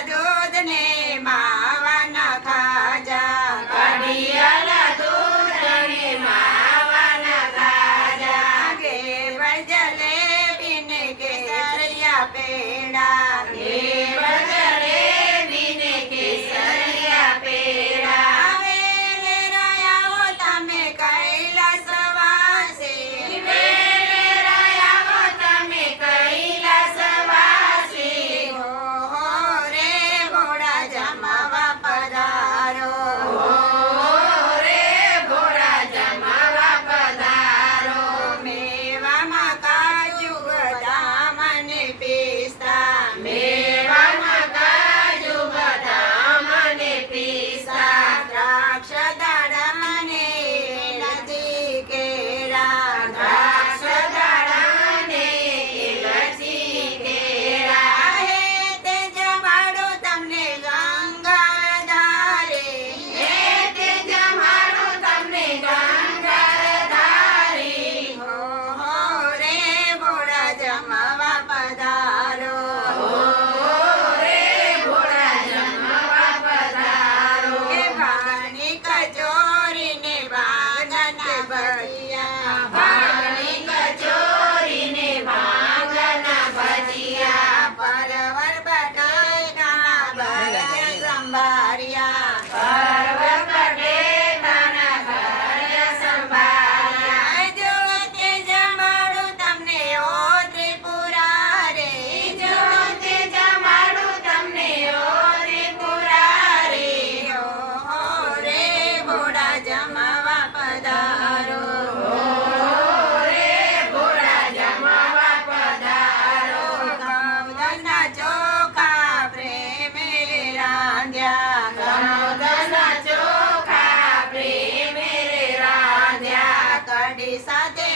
not doing. Maria. Sade.